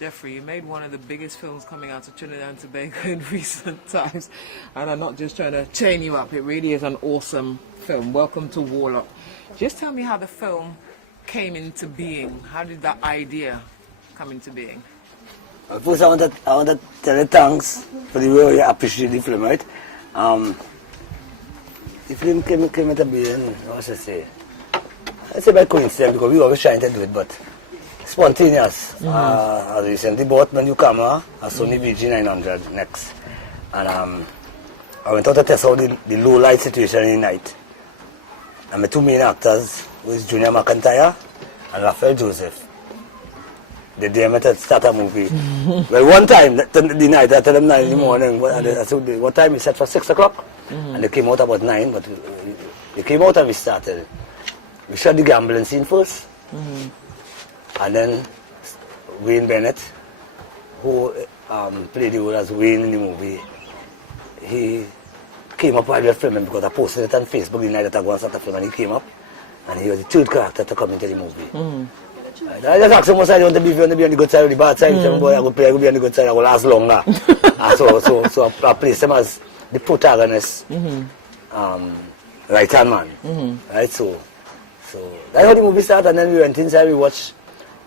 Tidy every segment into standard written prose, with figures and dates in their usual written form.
Jeffrey, you made one of the biggest films coming out of Trinidad and Tobago in recent times, and I'm not just trying to chain you up. It really is an awesome film. Welcome to Warlock. Just tell me how the film came into being. How did that idea come into being? First, I want to tell you thanks for the way you appreciate the film, right? The film came into being, what should I say? I say by coincidence because we were always trying to do it, but spontaneous. I recently bought my new camera, a Sony VG900 next, and I went out to test out the low light situation in the night. And my two main actors was Junior McIntyre and Raphael Joseph. They dared to start a movie. Well, one time, the night, I told them 9 in the morning. I said, what time? We set for 6 o'clock. And they came out about 9, but they came out and we started. We shot the gambling scene first. And then Wayne Bennett, who played the role as Wayne in the movie, he came up while we were filming because I posted it on Facebook the night that I go and start the film, and he came up and he was the third character to come into the movie. I just asked him what side you want to be, if you want to be on the good side or the bad side. He said, boy, I go be on the good side, I will last longer. So I placed him as the protagonist, right-hand man. Right, so that's how the movie started, and then we went inside,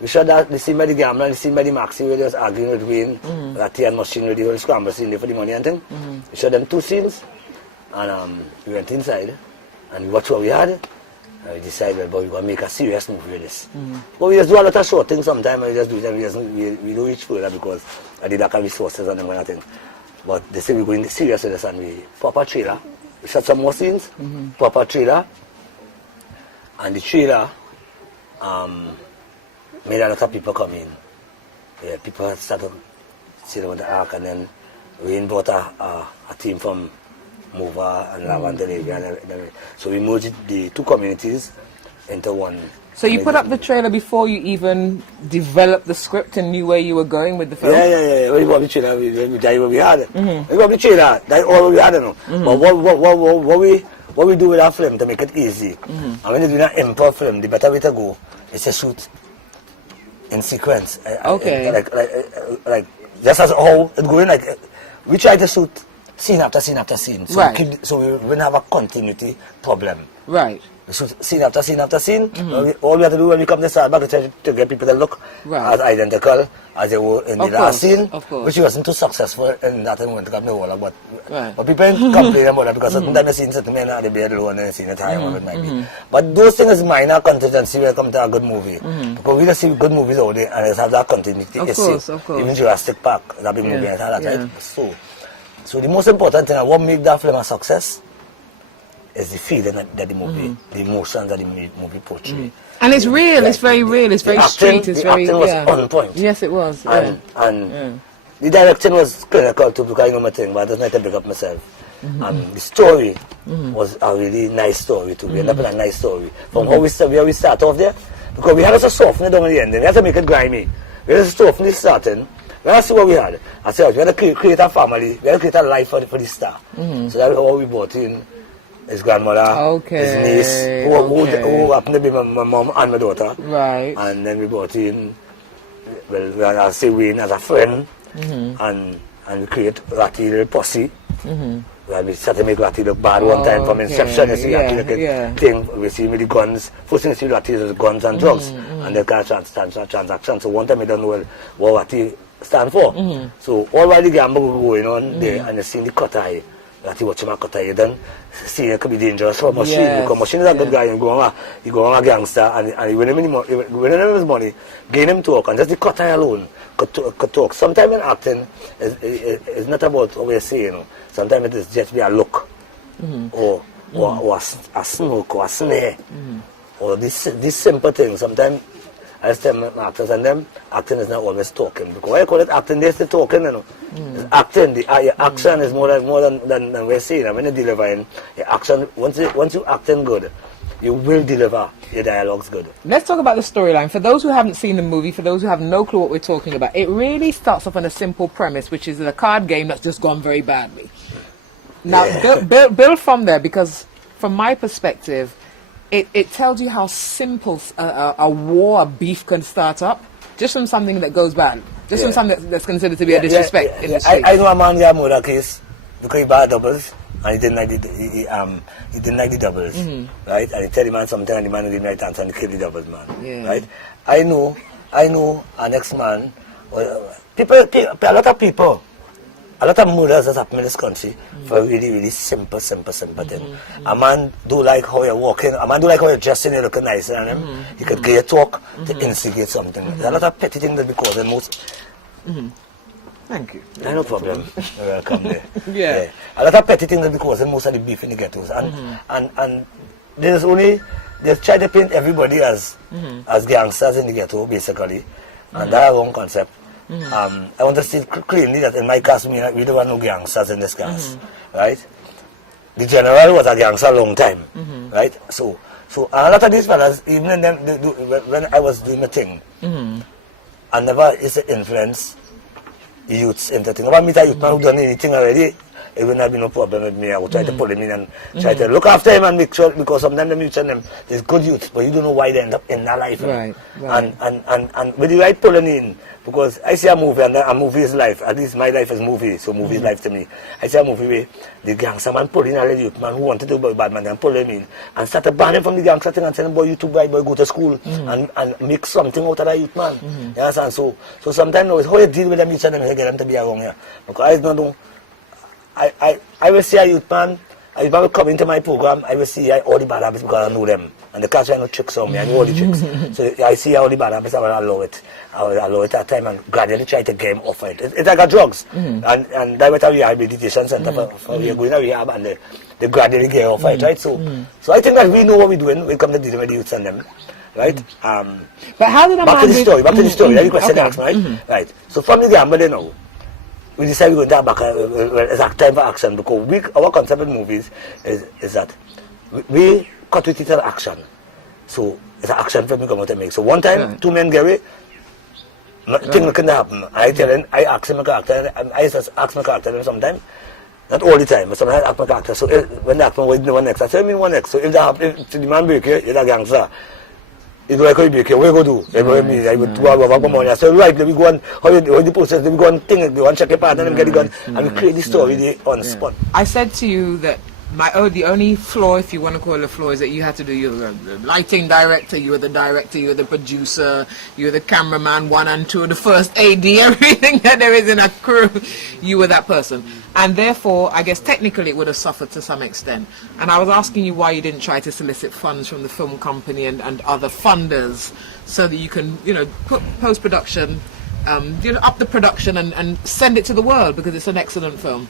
we shot that, the scene by the gambler, the scene by the Maxi, where they was arguing with Wayne, Ratty and Machine, with the whole scramble scene there for the money and thing. We shot them 2 scenes, and we went inside, and we watched what we had, and we decided, but we're going to make a serious movie with this. But we just do a lot of short things sometimes, and we just do it, and we don't reach further because I did lack of resources and them kind of thing. But they say we're going serious with this, and we pop a trailer. We shot some more scenes, pop a trailer, and the trailer made a lot of people come in. Yeah, people started sitting on the arc, and then we brought a team from Mova and Lavandere. So we merged the 2 communities into one. So you put up the trailer before you even developed the script and knew where you were going with the film? Yeah. We got the trailer, we died what we had. We got the trailer, that's all we had. But what we do with our film to make it easy, and when you do an improv film, the better way to go is to shoot in sequence. Okay. Like just as how it's going, like we try to shoot scene after scene after scene. So Right. so we won't have a continuity problem. Right. We shoot scene after scene after scene. All we have to do when we come to start back is try to get people to look as identical as they were in the last scene, which wasn't too successful in that moment to come to Warlock. But people complain about that because sometimes the scenes that men are the bed low and the scene at high one it might be. But those things is minor contingency when it comes to a good movie. Because we just see good movies out there and they have that continuity issue. Of course. Even Jurassic Park, that big movie and all that, right? So the most important thing, what make that film a success, is the feeling that the movie, the emotions that the movie portrays. And it's real, it's very real, it's very street, it's very... The acting was on point. Yes, it was. And the direction was critical too, because I know my thing, but I just need to pick up myself. The story was a really nice story too. We ended up in a nice story. From how we start off there, because we had to soften it down at the end, we had to make it grimy. We had to soften it starting. Let's see what we had. I said, we had to create a family, we had to create a life for the star. So that's how we brought in his grandmother, his niece, who happened to be my mom and my daughter. Right. And then we brought in, well, I'll say Wayne as a friend, and we create Ratty little posse. Well, we started to make Ratty look bad one time from inception. You see Ratty look at thing, we see him with the guns. First thing you see Ratty is guns and drugs, and they can't transaction. So one time we don't know what Ratty stand for. So all while the gamble was going on there, and you see the cut eye. That he watch him a cut eye, then see it could be dangerous for Machine, because Machine is a good guy, and he go on a gangster, and he win him his money, gain him talk, and just the cut eye alone could talk. Sometimes in acting, it's not about what we say, you know. Sometimes it is just be a look, or a smoke, or a snare, or this simple thing. Sometimes I just tell my actors, and them acting is not always talking, because why I call it acting, they're still talking, you know. It's acting, your action is more than we're saying. And when you're delivering, your action, once you're acting good, you will deliver your dialogues good. Let's talk about the storyline. For those who haven't seen the movie, for those who have no clue what we're talking about, it really starts off on a simple premise, which is a card game that's just gone very badly. Now, build from there, because from my perspective, it tells you how simple a war, a beef can start up, just from something that goes bad. Just from something that's considered to be a disrespect in the street. I know a man got a murder case because he bought doubles and he didn't like the doubles, right? And he tell the man something and the man didn't right answer and he killed the doubles, man, right? I know our next man, a lot of people, a lot of murders that happen in this country for a really, really simple thing. A man do like how you're walking, a man do like how you're dressing, you look nice on him. He could get talk to instigate something. There's a lot of petty things that we cause most. Thank you. No problem. You're welcome there. Yeah. A lot of petty things that we cause most of the beef in the ghettos. And they try to paint everybody as gangsters in the ghetto, basically. And that's a wrong concept. I want to state clearly that in my class, we don't want no gangsters in this class, right? The general was a gangster a long time, right? So a lot of these fellas, even when I was doing the thing, I never is to influence youths into things. If I meet a youth man who done anything already, it will not be no problem with me. I will try to pull him in and try to look after him and make sure, because sometimes the youth and them, there's good youth, but you don't know why they end up in that life. Right. And with the right pulling in, because I see a movie and a movie is life. At least my life is movie, so movie is life to me. I see a movie where the gangster man pull in a youth man who wanted to be a bad man and pull him in and start to ban him from the gangster thing and tell him, boy, you too bright, boy, go to school and make something out of that youth man. You understand? So sometimes it's how you deal with them youth and them, you get them to be around here. Because I don't know. I will see a youth man will come into my program, I will see all the bad habits because I know them. And the catch no tricks on me, I know all the tricks. So I see all the bad habits, I will allow it. I will allow it at a time and gradually try to get him off it. It's like a drugs. And that's what a rehabilitation center for we're going to rehab and they gradually get off it, right? So I think that we know what we're doing when we come to deal with the youths and them. Right? But how did back to the story, that question asked, right? Right. So from the gambling now, we decided we're going to back it's a time for action because our concept in movies is that we cut with it as action. So it's an action film we come out to make. So one time, two men get away, nothing can happen. I ask him a character, I just ask my character sometimes, not all the time, but sometimes I ask my character. So when that happens, what one next? I say, I mean one next. So if that happens, if the man break here, you're a gangster. You know, I could be okay. What you go do? I would go money. I said, right, let me go on. How the process? Let me go on thing. Go and check your part and then get it gone. And we create the story on the spot. I said to you that the only flaw, if you want to call it a flaw, is that you had to do your lighting director, you were the director, you were the producer, you were the cameraman, 1 and 2, the first AD, everything that there is in a crew, you were that person. And therefore, I guess technically it would have suffered to some extent. And I was asking you why you didn't try to solicit funds from the film company and other funders so that you can, put post-production, up the production and send it to the world because it's an excellent film.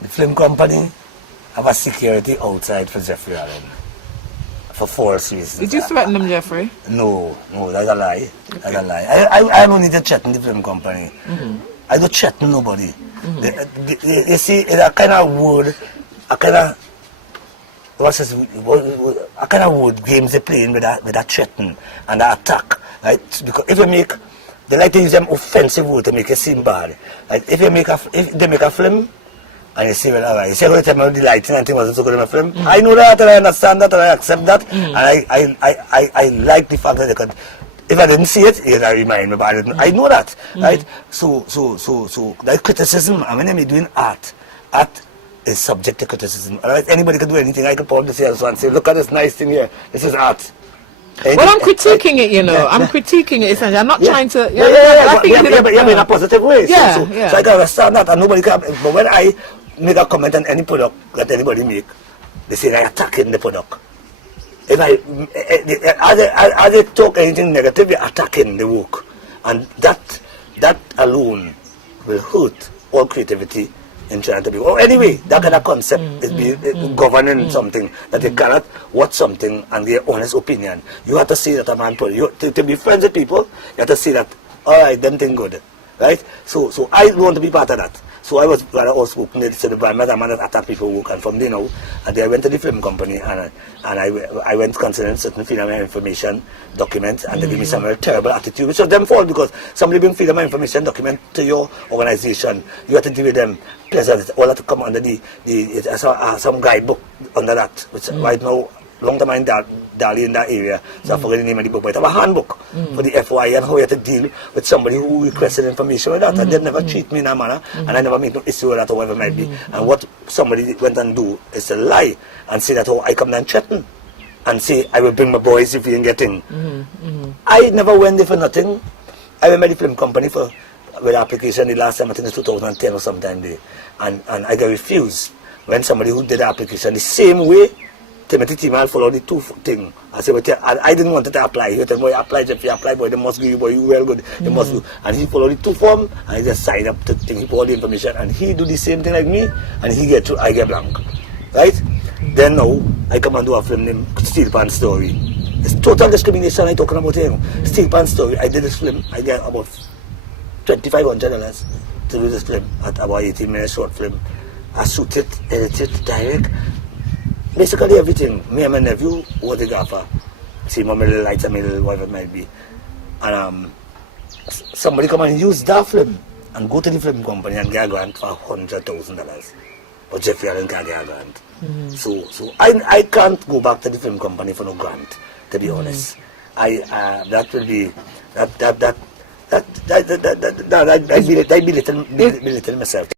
The film company have a security outside for Jeffrey Allen for 4 reasons. Did you threaten them, Jeffrey? No, that's a lie. Okay. That's a lie. I don't need to threaten the film company. I don't threaten nobody. You see, it's a kind of word, a kind of word games they playing with that threaten and that attack, right? Because if you make, they like to use them offensive word to make it seem bad. Like if they make a film, and you say, well, all right, you say, going to tell me the lighting and thing wasn't so good in my film. I know that, and I understand that, and I accept that, and I like the fact that they could. If I didn't see it, it would remind me about it. I know that, right? So that criticism. I mean, I'm doing art. Art is subject to criticism. All right, anybody can do anything. I can probably say and say, look at this nice thing here. This is art. Well, I'm critiquing it, I'm critiquing it, essentially. I'm not trying to... But in a positive way. So I can understand that, and nobody can... But when I make a comment on any product that anybody make, they say I'm attacking the product. If as they talk anything negative, they're attacking the work. And that alone will hurt all creativity in trying to be... Or anyway, that kind of concept is governing something, that you cannot watch something and get honest opinion. You have to see that a man... To be friends with people, you have to see that, all right, them thing good. Right? So I want to be part of that. So I was rather outspoken to the brand, a man that attacked people who can from there now. And then I went to the film company and I went concerning certain freedom of information documents, and they gave me some very terrible attitude, which was them fault because somebody bring freedom of information document to your organization. You have to deal with them pleasant. All that to come under some guidebook under that, which right now long time in Dali in that area, so I forget the name of the book, but I have a handbook for the FY and how you have to deal with somebody who requested information like that, and they never treat me in that manner, and I never make no issue with that or whatever it might be. And what somebody went and do is to lie and say that, oh, I come down and threaten, and say, I will bring my boys if you didn't get in. I never went there for nothing. I went by the film company with the application the last time, I think it was 2010 or sometime there, and I got refused. When somebody who did the application the same way, Timothy Timal followed the two thing. I said, but I didn't want to apply. He said, boy, apply, if you apply, boy, they must give you, boy, you well good. They must do. And he followed the two form, and he just signed up to thing. He put all the information, and he do the same thing like me, and he get through, I get blank. Right? Then now, I come and do a film named Steel Pan Story. It's total discrimination I'm talking about here. Steel Pan Story. I did this film, I get about $2,500 to do this film, at about 18-minute short film. I shoot it, edit it, direct. Basically everything. Me and my nephew was the gaffer. See my little lights and my little whatever it might be. And somebody come and use that film and go to the film company and get a grant for $100,000. But Jeffrey Allen can't get a grant. So I can't go back to the film company for no grant, to be honest. That will be I belittle myself.